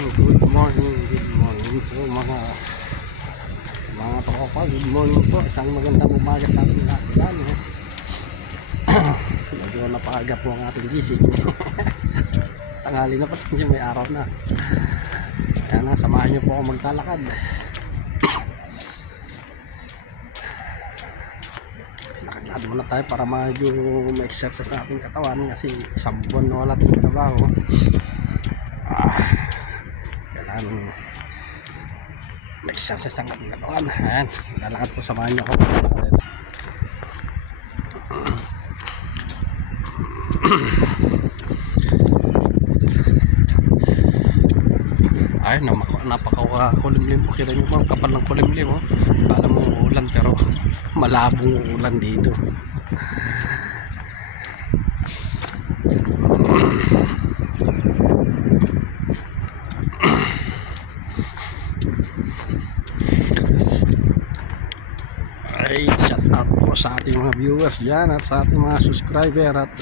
good morning po mga tropa, good morning po, isang magandang umaga sa ating lahat. Medyo napaaga po ang ating gising. Tanghali na pa, may araw na. Kaya na, samahan niyo po ako maglalakad. Lakad muna tayo para medyo ma-exercise sa ating katawan kasi isang buwan na wala tayong trabaho. Kailangan ma-exercise ang ating katawan. Ayan, lalakad po, samahan niyo ako maglalakad. Ay, napakakulimlim po. Kita nyo po ang kapal ng kulimlim, oh. Alam mo ulan pero malabong ulan dito. Ay, shout out po sa ating mga viewers dyan at sa ating mga subscriber at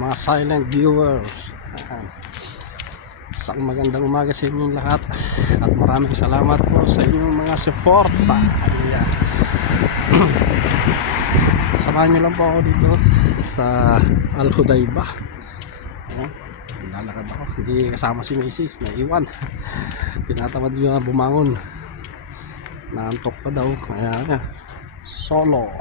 mga silent viewers. Isang magandang umaga sa inyong lahat at maraming salamat po sa inyong mga suporta. Ayan. Samahan nyo lang po ako dito sa Al Hudayba. Lalakad ako, hindi kasama si Macy's, naiwan. Tinatamad nyo bumangon, naantok pa daw, kaya solo.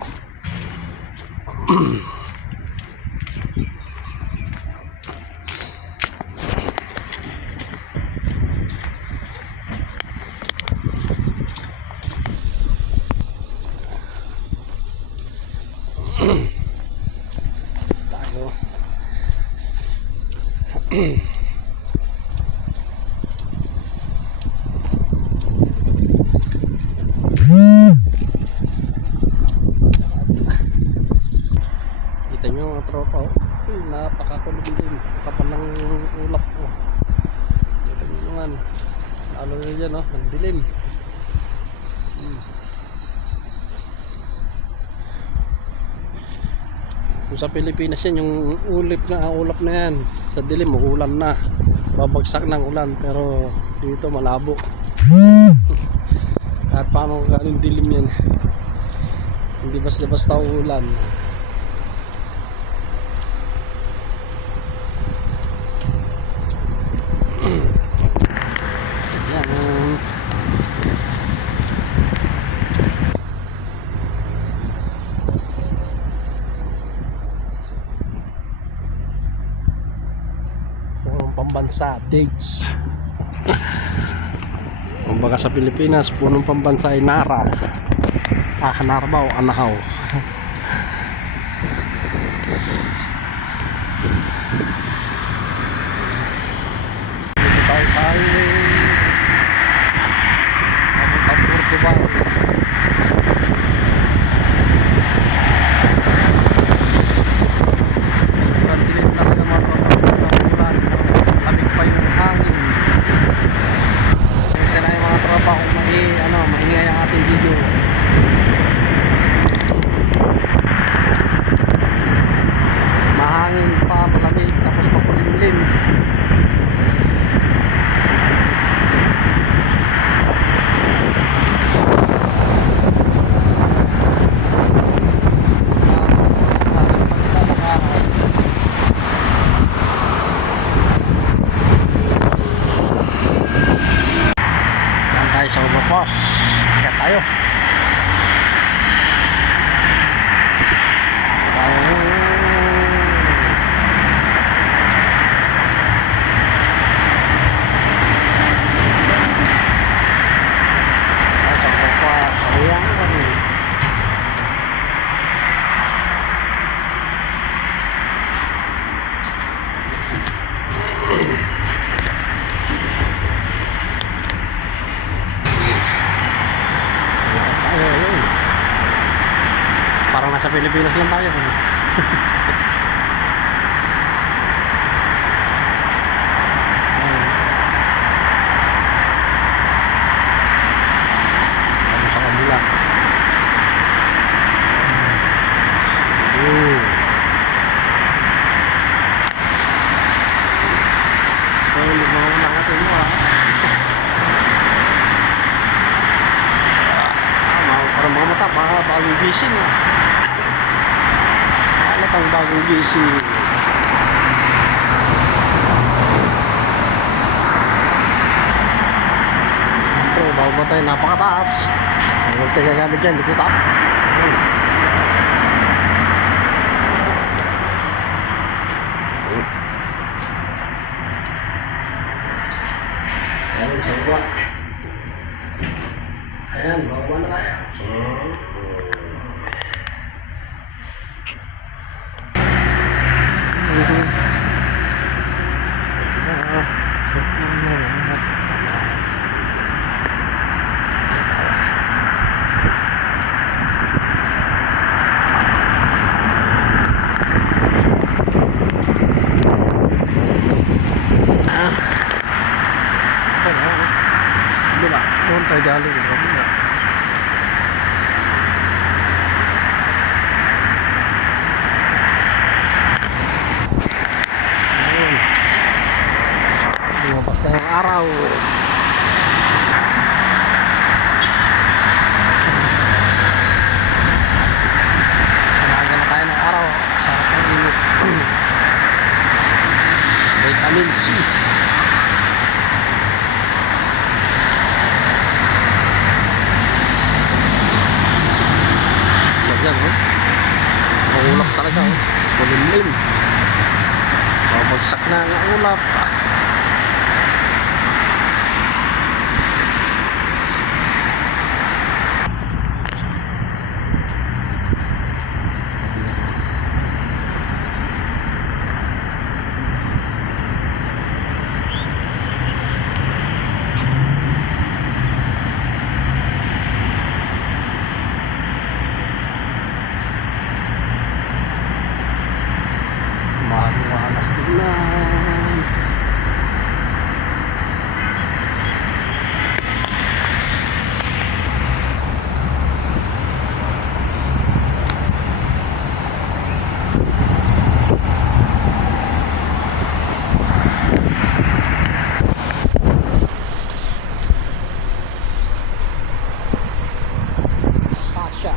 Tayo. Kita nyo mga tropa, oh. Napakakulimlim, kapal ng ulap ko. Kita nyo naman, lalo na dyan, oh, ang dilim. Kung sa Pilipinas yan, yung ulap na yan, sa dilim, ulan na, babagsak ng ulan, pero dito malabo. At paano galing dilim yan? Hindi basta ulan. Pambansa dates. Kumbaga sa Pilipinas, punong pambansa ay Nara. Nara ba o Anahaw? Dito tayo sa highway papuntang Dubai. Maingay ang ating video. Mahangin pa, malamig, tapos pakulimlim. Yan tayo sa overpass. Kaya tayo. Parang nasa Pilipinas lang tayo. Ano sa kabila? Ito yung mga natin mo, ha. gising ah. Halatang bagong gising. Siyempre, bago ba tayo napakataas. Huwag tayo gagamit dyan, dito tap. Ayan, isang buwan. Ayan, bawa na tayo. Diba? Doon tayo galing. Diba? Ayun. Lumabas na yung araw. Sinaga na tayo ng araw. Sarap ng init. Vitamin C. Yan, oh. Maulap talaga, oh. Malimlim. Babagsak na ang ulap. Malas tingnan. Pasya.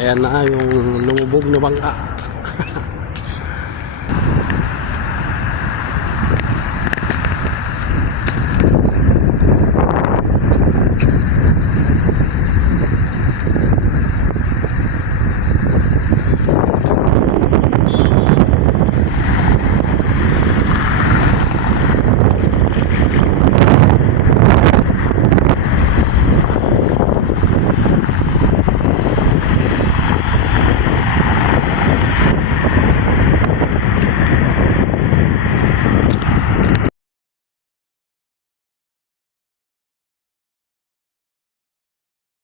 Ayan na yung lumubog na bangka.